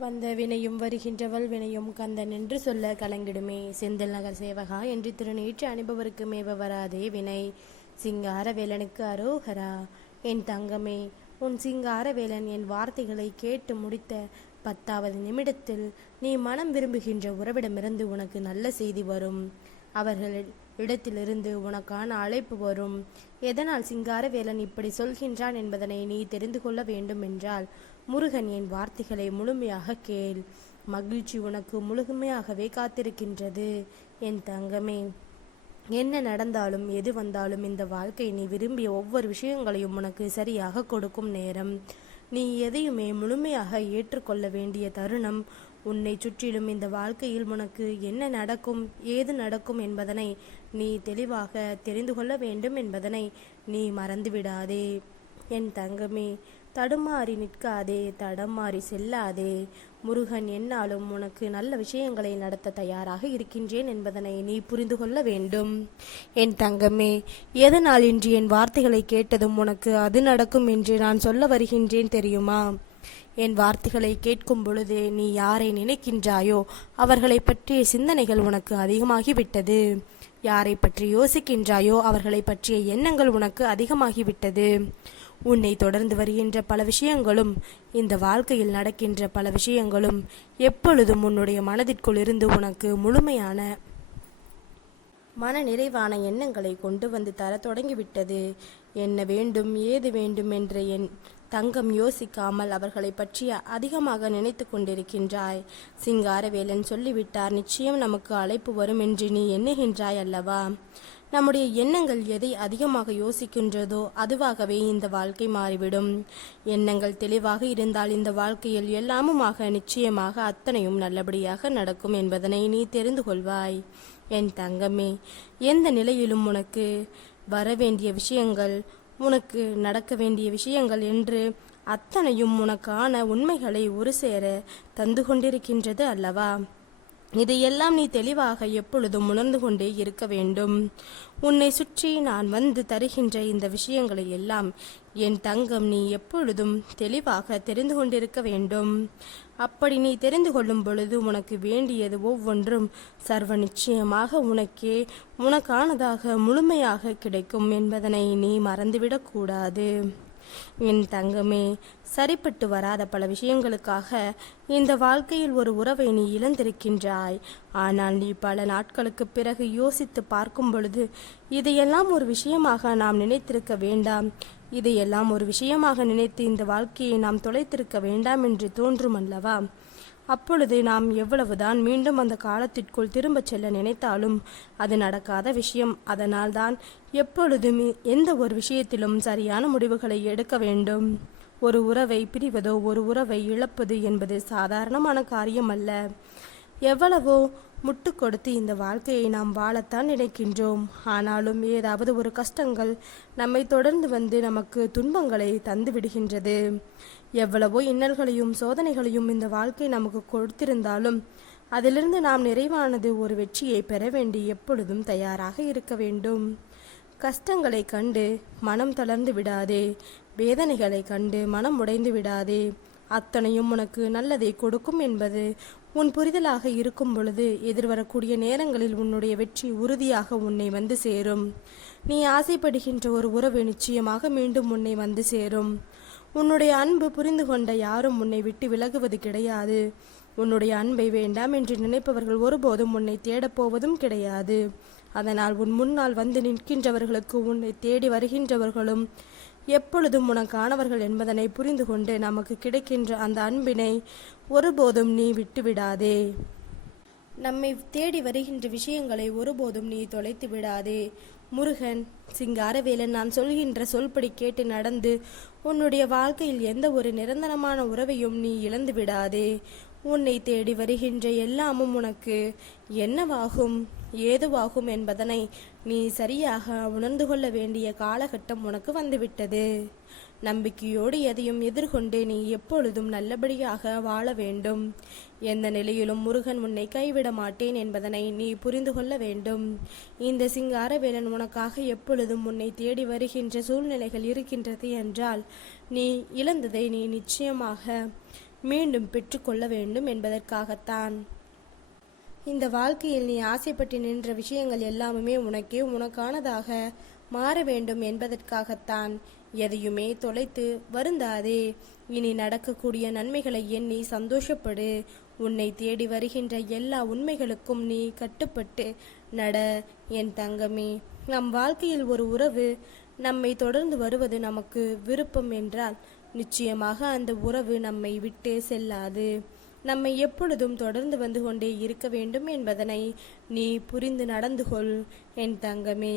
வந்த வினையும் வருகின்றவள் வினையும் கந்தன் என்று சொல்ல கலங்கிடுமே. செந்தில் நகர் சேவகா என்று திருநீற்று அனுபவருக்கு மேவ வராதே வினை. சிங்கார வேலனுக்கு அரோகரா. என் தங்கமே, உன் சிங்கார வேலன் என் வார்த்தைகளை கேட்டு முடித்த 10வது நிமிடத்தில் நீ மனம் விரும்புகின்ற உறவிடமிருந்து உனக்கு நல்ல செய்தி வரும். அவர்கள் இடத்திலிருந்து உனக்கான அழைப்பு வரும். எதனால் சிங்காரவேலன் இப்படி சொல்கின்றான் என்பதனை நீ தெரிந்து கொள்ள வேண்டும் என்றால் முருகன் என் வார்த்தைகளை முழுமையாக கேள். மகிழ்ச்சி உனக்கு முழுமையாகவே காத்திருக்கின்றது என் தங்கமே. என்ன நடந்தாலும் எது வந்தாலும் இந்த வாழ்க்கை நீ விரும்பிய ஒவ்வொரு விஷயங்களையும் உனக்கு சரியாக கொடுக்கும் நேரம். நீ எதையுமே முழுமையாக ஏற்றுக்கொள்ள வேண்டிய தருணம். உன்னை சுற்றிலும் இந்த வாழ்க்கையில் உனக்கு என்ன நடக்கும் ஏது நடக்கும் என்பதனை நீ தெளிவாக தெரிந்து கொள்ள வேண்டும் என்பதனை நீ மறந்துவிடாதே என் தங்கமே. தடுமாறி நிற்காதே, தடமாறி செல்லாதே. முருகன் என்னாலும் உனக்கு நல்ல விஷயங்களை நடத்த தயாராக இருக்கின்றேன் என்பதனை நீ புரிந்து கொள்ள வேண்டும் என் தங்கமே. எதனால் இன்று என் வார்த்தைகளை கேட்டதும் உனக்கு அது நடக்கும் என்று நான் சொல்ல வருகின்றேன் தெரியுமா? என் வார்த்தைகளை கேட்கும் பொழுது நீ யாரை நினைக்கின்றாயோ அவர்களை பற்றிய சிந்தனைகள் உனக்கு அதிகமாகிவிட்டது. யாரை பற்றி யோசிக்கின்றாயோ அவர்களை பற்றிய எண்ணங்கள் உனக்கு அதிகமாகிவிட்டது. உன்னை தொடர்ந்து வருகின்ற பல விஷயங்களும், இந்த வாழ்க்கையில் நடக்கின்ற பல விஷயங்களும் எப்பொழுதும் உன்னுடைய மனதிற்குள் இருந்து உனக்கு முழுமையான மன நிறைவான எண்ணங்களை கொண்டு வந்து தர தொடங்கிவிட்டது. என்ன வேண்டும் ஏது வேண்டும் என்று என் தங்கம் யோசிக்காமல் அவர்களை பற்றி அதிகமாக நினைத்து கொண்டிருக்கின்றாய். சிங்காரவேலன் சொல்லிவிட்டார், நிச்சயம் நமக்கு அழைப்பு வரும் என்று நீ எண்ணுகின்றாய் அல்லவா? நம்முடைய எண்ணங்கள் எதை அதிகமாக யோசிக்கின்றதோ அதுவாகவே இந்த வாழ்க்கை மாறிவிடும். எண்ணங்கள் தெளிவாக இருந்தால் இந்த வாழ்க்கையில் எல்லாமுமாக நிச்சயமாக அத்தனையும் நல்லபடியாக நடக்கும் என்பதனை நீ தெரிந்து கொள்வாய் என் தங்கமே. எந்த நிலையிலும் உனக்கு வரவேண்டிய விஷயங்கள், உனக்கு நடக்க வேண்டிய விஷயங்கள் என்று அத்தனையும் உனக்கான உண்மைகளை ஒரு சேர தந்து கொண்டிருக்கின்றது அல்லவா? இதையெல்லாம் நீ தெளிவாக எப்பொழுதும் உணர்ந்து கொண்டே இருக்க வேண்டும். உன்னை சுற்றி நான் வந்து தருகின்ற இந்த விஷயங்களை எல்லாம் என் தங்கம் நீ எப்பொழுதும் தெளிவாக தெரிந்து கொண்டிருக்க வேண்டும். அப்படி நீ தெரிந்து கொள்ளும் பொழுது உனக்கு வேண்டியது ஒவ்வொன்றும் சர்வ நிச்சயமாக உனக்கானதாக முழுமையாக கிடைக்கும் என்பதனை நீ மறந்துவிடக்கூடாது என் தங்கமே. சரிப்பட்டு வராத பல விஷயங்களுக்காக இந்த வாழ்க்கையில் ஒரு உறவை நீ இழந்திருக்கின்றாய். ஆனால் நீ பல நாட்களுக்கு பிறகு யோசித்து பார்க்கும் பொழுது இதையெல்லாம் ஒரு விஷயமாக நாம் நினைத்திருக்க வேண்டாம், இதையெல்லாம் ஒரு விஷயமாக நினைத்து இந்த வாழ்க்கையை நாம் தொலைத்திருக்க வேண்டாம் என்று தோன்றும் அல்லவா? அப்பொழுது நாம் எவ்வளவுதான் மீண்டும் அந்த காலத்திற்குள் திரும்பச் செல்ல நினைத்தாலும் அது நடக்காத விஷயம். அதனால்தான் எப்பொழுதும் எந்த ஒரு விஷயத்திலும் சரியான முடிவுகளை எடுக்க வேண்டும். ஒரு உறவை பிரிவதோ ஒரு உறவை இழப்பது என்பது சாதாரணமான காரியம் அல்ல. எவ்வளவோ முட்டு கொடுத்து இந்த வாழ்க்கையை நாம் வாழத்தான் நினைக்கின்றோம். ஆனாலும் ஏதாவது ஒரு கஷ்டங்கள் நம்மை தொடர்ந்து வந்து நமக்கு துன்பங்களை தந்து விடுகின்றது. எவ்வளவோ இன்னல்களையும் சோதனைகளையும் இந்த வாழ்க்கை நமக்கு கொடுத்திருந்தாலும் அதிலிருந்து நாம் நிறைவானது ஒரு வெற்றியை பெற வேண்டி எப்பொழுதும் தயாராக இருக்க வேண்டும். கஷ்டங்களை கண்டு மனம் தளர்ந்து விடாதே, வேதனைகளை கண்டு மனம் உடைந்து விடாதே. அத்தனையும் உனக்கு நல்லதை கொடுக்கும் என்பது உன் புரிதலாக இருக்கும் பொழுது எதிர்வரக்கூடிய நேரங்களில் உன்னுடைய வெற்றி உறுதியாக உன்னை வந்து சேரும். நீ ஆசைப்படுகின்ற ஒரு உறவு நிச்சயமாக மீண்டும் உன்னை வந்து சேரும். உன்னுடைய அன்பு புரிந்து கொண்ட யாரும் உன்னை விட்டு விலகுவது கிடையாது. உன்னுடைய அன்பை வேண்டாம் என்று நினைப்பவர்கள் ஒருபோதும் உன்னை தேடப்போவதும் கிடையாது. அதனால் உன் முன்னால் வந்து நிற்கின்றவர்களுக்கு உன்னை தேடி வருகின்றவர்களும் எப்பொழுதும் உனக்கானவர்கள் என்பதனை புரிந்து கொண்டு நமக்கு கிடைக்கின்ற அந்த அன்பினை ஒருபோதும் நீ விட்டுவிடாதே. நம்மை தேடி வருகின்ற விஷயங்களை ஒருபோதும் நீ தொலைத்து விடாதே. முருகன் சிங்காரவேலன் நான் சொல்கின்ற சொல்படி கேட்டு நடந்து உன்னுடைய வாழ்க்கையில் எந்த ஒரு நிரந்தரமான உறவையும் நீ இழந்து விடாதே. உன்னை தேடி வருகின்ற எல்லாமும் உனக்கு என்னவாகும் ஏதுவாகும் என்பதனை நீ சரியாக உணர்ந்து கொள்ள வேண்டிய காலகட்டம் உனக்கு வந்துவிட்டது. நம்பிக்கையோடு எதையும் எதிர்கொண்டு நீ எப்பொழுதும் நல்லபடியாக வாழ வேண்டும். எந்த நிலையிலும் முருகன் உன்னை கைவிட மாட்டேன் என்பதனை நீ புரிந்து கொள்ள வேண்டும். இந்த சிங்காரவேலன் உனக்காக எப்பொழுதும் உன்னை தேடி வருகின்ற சூழ்நிலைகள் இருக்கின்றது என்றால் நீ இழந்ததை நீ நிச்சயமாக மீண்டும் பெற்றுக்கொள்ள வேண்டும் என்பதற்காகத்தான். இந்த வாழ்க்கையில் நீ ஆசைப்பட்டு நின்ற விஷயங்கள் எல்லாமே உனக்கே உனக்கானதாக மாற வேண்டும் என்பதற்காகத்தான். எதையுமே தொலைத்து வருந்தாதே. இனி நடக்கக்கூடிய நன்மைகளை எண்ணி சந்தோஷப்படு. உன்னை தேடி வருகின்ற எல்லா உண்மைகளுக்கும் நீ கட்டுப்பட்டு நட என் தங்கமே. நம் வாழ்க்கையில் ஒரு உறவு நம்மை தொடர்ந்து வருவது நமக்கு விருப்பம் என்றால் நிச்சயமாக அந்த உறவு நம்மை விட்டு செல்லாது. நம்மை எப்பொழுதும் தொடர்ந்து வந்து கொண்டே இருக்க வேண்டும் என்பதனை நீ புரிந்து நடந்து கொள் என் தங்கமே.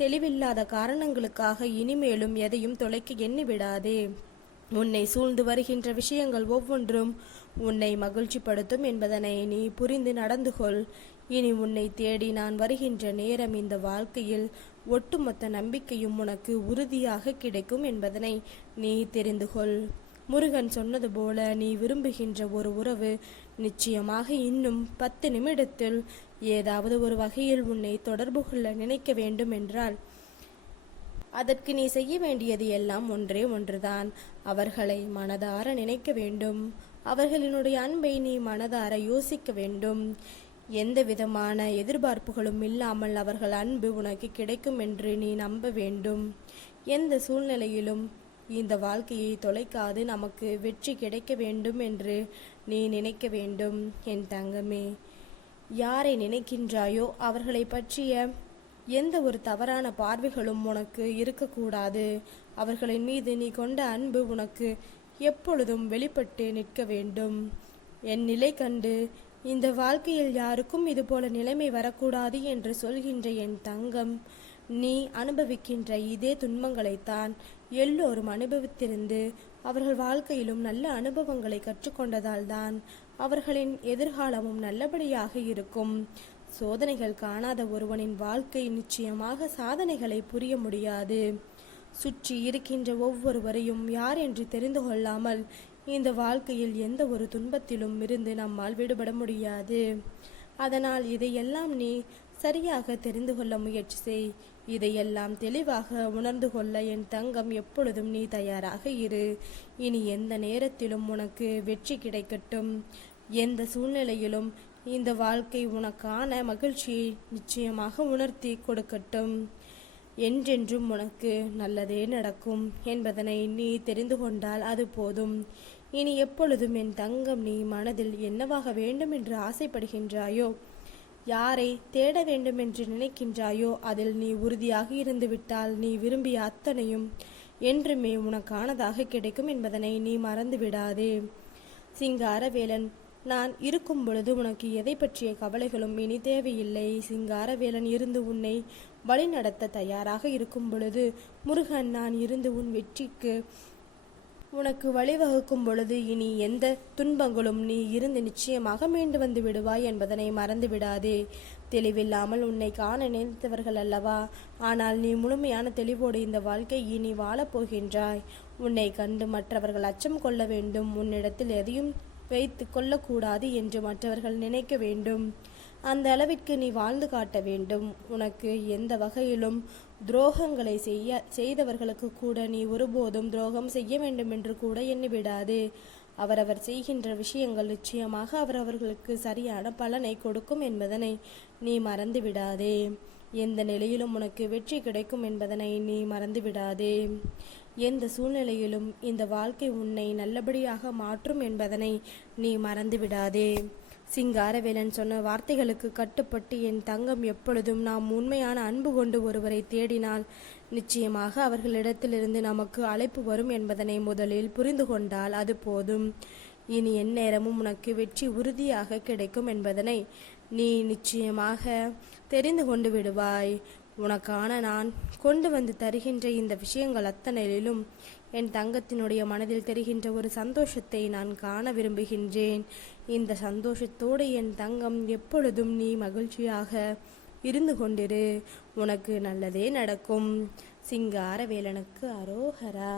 தெளிவில்லாத காரணங்களுக்காக இனிமேலும் எதையும் தொலைக்க எண்ணி விடாதே. உன்னை சூழ்ந்து வருகின்ற விஷயங்கள் ஒவ்வொன்றும் உன்னை மகிழ்ச்சிப்படுத்தும் என்பதனை நீ புரிந்து நடந்து கொள். இனி உன்னை தேடி நான் வருகின்ற நேரம் இந்த வாழ்க்கையில் ஒட்டுமொத்த நம்பிக்கையும் உனக்கு உறுதியாக கிடைக்கும் என்பதனை நீ தெரிந்து கொள். முருகன் சொன்னது போல நீ விரும்புகின்ற ஒரு உறவு நிச்சயமாக இன்னும் 10 நிமிடத்தில் ஏதாவது ஒரு வகையில் உன்னை தொடர்பு கொள்ள நினைக்க வேண்டும் என்றால் அதற்கு நீ செய்ய வேண்டியது எல்லாம் ஒன்றே ஒன்றுதான். அவர்களை மனதார நினைக்க வேண்டும். அவர்களினுடைய அன்பை நீ மனதார யோசிக்க வேண்டும். எந்த விதமான எதிர்பார்ப்புகளும் இல்லாமல் அவர்கள் அன்பு உனக்கு கிடைக்கும் என்று நீ நம்ப வேண்டும். எந்த சூழ்நிலையிலும் இந்த வாழ்க்கையை தொலைக்காது நமக்கு வெற்றி கிடைக்க வேண்டும் என்று நீ நினைக்க வேண்டும் என் தங்கமே. யாரை நினைக்கின்றாயோ அவர்களை பற்றிய எந்த ஒரு தவறான பார்வைகளும் உனக்கு இருக்கக்கூடாது. அவர்களின் மீது நீ கொண்ட அன்பு உனக்கு எப்பொழுதும் வெளிப்பட்டு நிற்க வேண்டும். என் நிலை கண்டு இந்த வாழ்க்கையில் யாருக்கும் இதுபோல நிலைமை வரக்கூடாது என்று சொல்கின்ற என் தங்கம், நீ அனுபவிக்கின்ற இதே துன்பங்களைத்தான் எல்லோரும் அனுபவித்திருந்து அவர்கள் வாழ்க்கையிலும் நல்ல அனுபவங்களை கற்றுக்கொண்டதால் தான் அவர்களின் எதிர்காலமும் நல்லபடியாக இருக்கும். சோதனைகள் காணாத ஒருவனின் வாழ்க்கை நிச்சயமாக சாதனைகளை புரிய முடியாது. சுற்றி இருக்கின்ற ஒவ்வொருவரையும் யார் என்று தெரிந்து கொள்ளாமல் இந்த வாழ்க்கையில் எந்த ஒரு துன்பத்திலும் இருந்து நம்மால் விடுபட முடியாது. அதனால் இதையெல்லாம் நீ சரியாக தெரிந்து கொள்ள முயற்சி செய். இதையெல்லாம் தெளிவாக உணர்ந்து கொள்ள என் தங்கம் எப்பொழுதும் நீ தயாராக இரு. இனி எந்த நேரத்திலும் உனக்கு வெற்றி கிடைக்கட்டும். எந்த சூழ்நிலையிலும் இந்த வாழ்க்கை உனக்கான மகிழ்ச்சியை நிச்சயமாக உணர்த்தி கொடுக்கட்டும். என்றென்றும் உனக்கு நல்லதே நடக்கும் என்பதனை நீ தெரிந்து கொண்டால் அது போதும். இனி எப்பொழுதும் என் தங்கம் நீ மனதில் என்னவாக வேண்டும் என்று ஆசைப்படுகின்றாயோ, யாரை தேட வேண்டும் என்று நினைக்கின்றாயோ அதில் நீ உறுதியாக இருந்துவிட்டால் நீ விரும்பிய அத்தனையும் என்றுமே உனக்கானதாக கிடைக்கும் என்பதனை நீ மறந்து விடாதே. சிங்காரவேலன் நான் இருக்கும் பொழுது உனக்கு எதை பற்றிய கவலைகளும் இனி தேவையில்லை. சிங்காரவேலன் இருந்து உன்னை வழிநடத்த தயாராக இருக்கும் பொழுது, முருகன் நான் இருந்து உன் வெற்றிக்கு உனக்கு வழிவகுக்கும் பொழுது இனி எந்த துன்பங்களும் நீ இருந்து நிச்சயமாக மீண்டு வந்து விடுவாய் என்பதனை மறந்து விடாதே. தெளிவில்லாமல் உன்னை காண நினைத்தவர்கள் அல்லவா? ஆனால் நீ முழுமையான தெளிவோடு இந்த வாழ்க்கை இனி வாழப்போகின்றாய். உன்னை கண்டு மற்றவர்கள் அச்சம் கொள்ள வேண்டும். உன்னிடத்தில் எதையும் வைத்து கொள்ளக்கூடாது என்று மற்றவர்கள் நினைக்க வேண்டும். அந்த அளவிற்கு நீ வாழ்ந்து காட்ட வேண்டும். உனக்கு எந்த வகையிலும் துரோகங்களை செய்தவர்களுக்கு கூட நீ ஒருபோதும் துரோகம் செய்ய வேண்டும் என்று கூட எண்ணிவிடாது. அவரவர் செய்கின்ற விஷயங்கள் நிச்சயமாக அவரவர்களுக்கு சரியான பலனை கொடுக்கும் என்பதனை நீ மறந்து விடாதே. எந்த நிலையிலும் உனக்கு வெற்றி கிடைக்கும் என்பதனை நீ மறந்து விடாதே. எந்த சூழ்நிலையிலும் இந்த வாழ்க்கை உன்னை நல்லபடியாக மாற்றும் என்பதனை நீ மறந்து விடாதே. சிங்காரவேலன் சொன்ன வார்த்தைகளுக்கு கட்டுப்பட்டு என் தங்கம் எப்பொழுதும் நாம் உண்மையான அன்பு கொண்டு ஒருவரை தேடினால் நிச்சயமாக அவர்களிடத்திலிருந்து நமக்கு அழைப்பு வரும் என்பதனை முதலில் புரிந்து கொண்டால் அது போதும். இனி எந்நேரமும் உனக்கு வெற்றி உறுதியாக கிடைக்கும் என்பதனை நீ நிச்சயமாக தெரிந்து கொண்டு விடுவாய். உனக்கான நான் கொண்டு வந்து தருகின்ற இந்த விஷயங்கள் அத்தனையிலும் என் தங்கத்தினுடைய மனதில் தெரிகின்ற ஒரு சந்தோஷத்தை நான் காண விரும்புகின்றேன். இந்த சந்தோஷத்தோடு என் தங்கம் எப்பொழுதும் நீ மகிழ்ச்சியாக இருந்து கொண்டிரு. உனக்கு நல்லதே நடக்கும். சிங்காரவேலனுக்கு அரோகரா.